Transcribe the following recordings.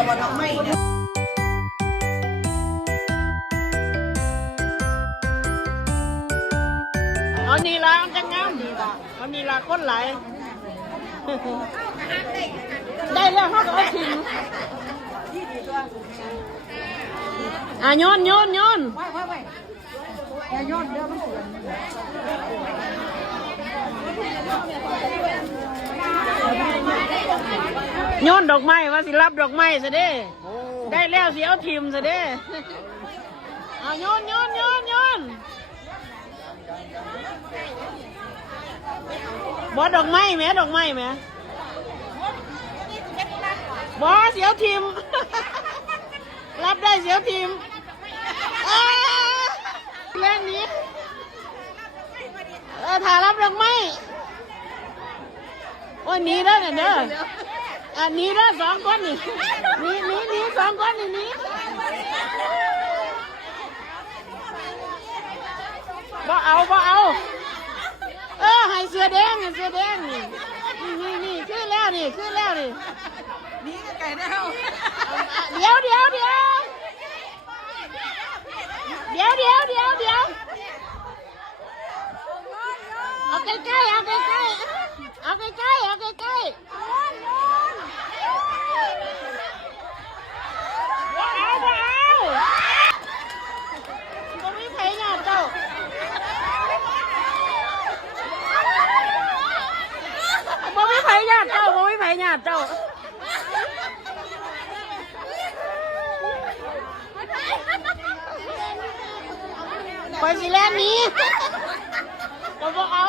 ระบาดไม่เอานี่ละจังงามเอานี่ละคนไหลได้แล้วเขาก็เอาทิ้งโยนอย่าโยนเดี๋ยวมันโยนดอกไม้ว่าสิรับดอกไม้ซะเด้ได้แล้วสิเอาทิมซะเด้โยนบ่ดอกไม้แม่ดอกไม้แม่บ่เสียวทิมรับได้เสียวทิมเล่นนี้ถ่ายรับดอกไม้โอ้ยหนีได้เนี่ยเด้อหนีได้สองคนนี่หนีสองคนนี่หนีบ่เอาให้เสื้อแดงนี่ขึ้นแล้วนี่นี่ก็ไก่ได้แล้วเดี๋ยวเอาใกล้เอาใกล้บ่มีไผหน้าเจ้าบ่มีไผหน้าเจ้าไปสิแล่นนี้ก็บ่เอา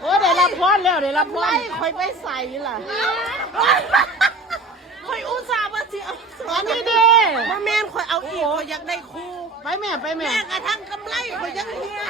โอ้ได้รับพรแล้วคอยไปใส่ล่ะคอยอุตส่าห์มาสิเอาอันนี้เด้มาแม่นคอยเอาอีกคอยอยากได้คู่ไปแม่แม่กระทั่งกำไรคอยยังเฮีย